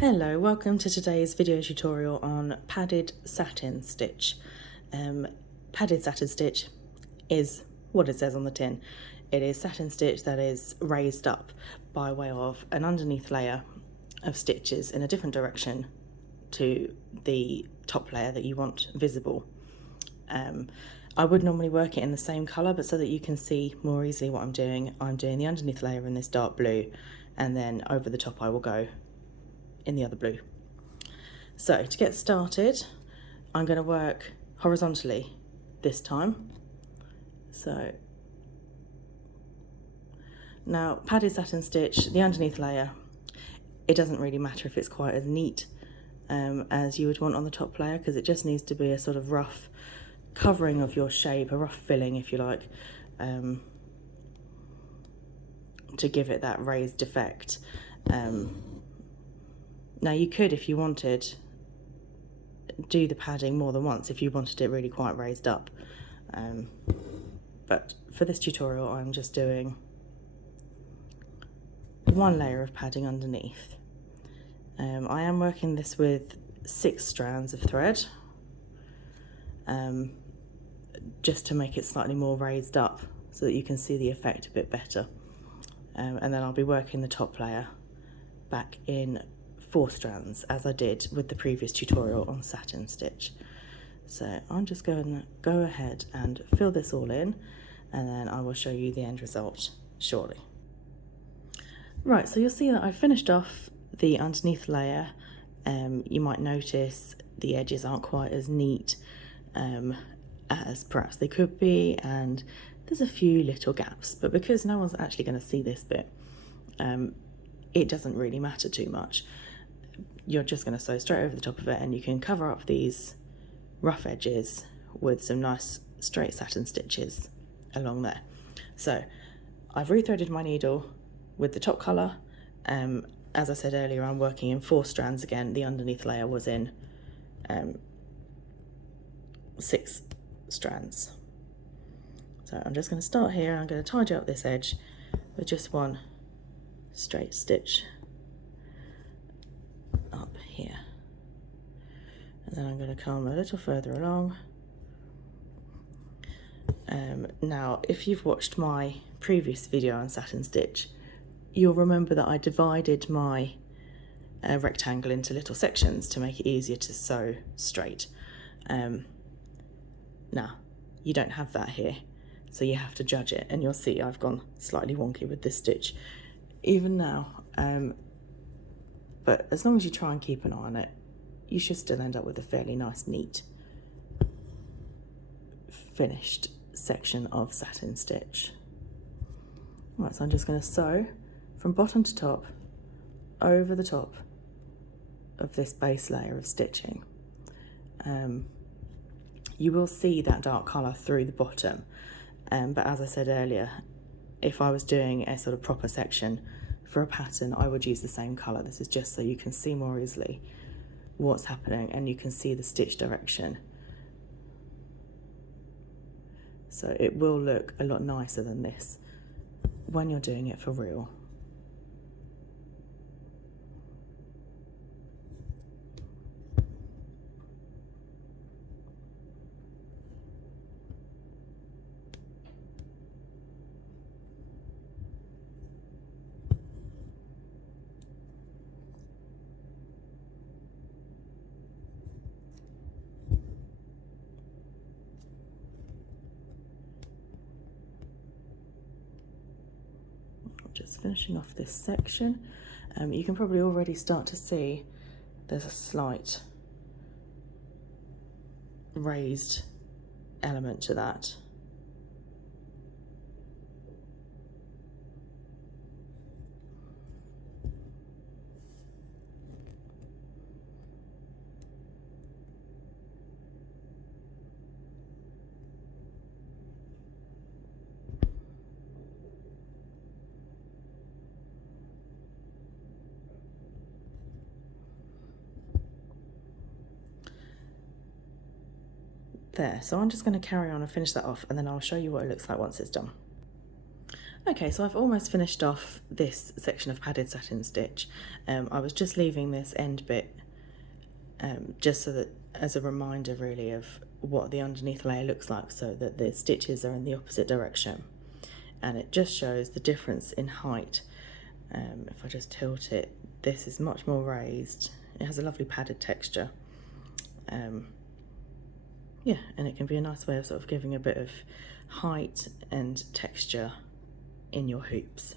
Hello, welcome to today's video tutorial on padded satin stitch. Padded satin stitch is what it says on the tin. It is satin stitch that is raised up by way of an underneath layer of stitches in a different direction to the top layer that you want visible. I would normally work it in the same colour, but so that you can see more easily what I'm doing the underneath layer in this dark blue, and then over the top I will go in the other blue. So to get started, I'm going to work horizontally this time. So now padded satin stitch, the underneath layer, it doesn't really matter if it's quite as neat as you would want on the top layer, because it just needs to be a sort of rough covering of your shape, a rough filling if you like, to give it that raised effect. Now you could, if you wanted, do the padding more than once if you wanted it really quite raised up, but for this tutorial I'm just doing one layer of padding underneath. I am working this with 6 strands of thread, just to make it slightly more raised up so that you can see the effect a bit better, and then I'll be working the top layer back in 4 strands as I did with the previous tutorial on satin stitch. So I'm just going to go ahead and fill this all in, and then I will show you the end result shortly. Right, so you'll see that I've finished off the underneath layer. You might notice the edges aren't quite as neat as perhaps they could be, and there's a few little gaps, but because no one's actually going to see this bit, it doesn't really matter too much. You're just going to sew straight over the top of it, and you can cover up these rough edges with some nice straight satin stitches along there. So I've rethreaded my needle with the top colour. As I said earlier, I'm working in 4 strands again. The underneath layer was in 6 strands. So I'm just going to start here. I'm going to tidy up this edge with just one straight stitch up here, and then I'm going to come a little further along. Now if you've watched my previous video on satin stitch, you'll remember that I divided my rectangle into little sections to make it easier to sew straight. Now you don't have that here, so you have to judge it, and you'll see I've gone slightly wonky with this stitch even now, but as long as you try and keep an eye on it, you should still end up with a fairly nice, neat, finished section of satin stitch. Right, so I'm just going to sew from bottom to top over the top of this base layer of stitching. You will see that dark colour through the bottom, but as I said earlier, if I was doing a sort of proper section for a pattern, I would use the same colour. This is just so you can see more easily what's happening, and you can see the stitch direction. So it will look a lot nicer than this when you're doing it for real. Just finishing off this section. You can probably already start to see there's a slight raised element to that. There, so I'm just going to carry on and finish that off, and then I'll show you what it looks like once it's done. Okay, so I've almost finished off this section of padded satin stitch. I was just leaving this end bit just so that, as a reminder really of what the underneath layer looks like, so that the stitches are in the opposite direction, and it just shows the difference in height. If I just tilt it, this is much more raised. It has a lovely padded texture. Yeah, and it can be a nice way of sort of giving a bit of height and texture in your hoops.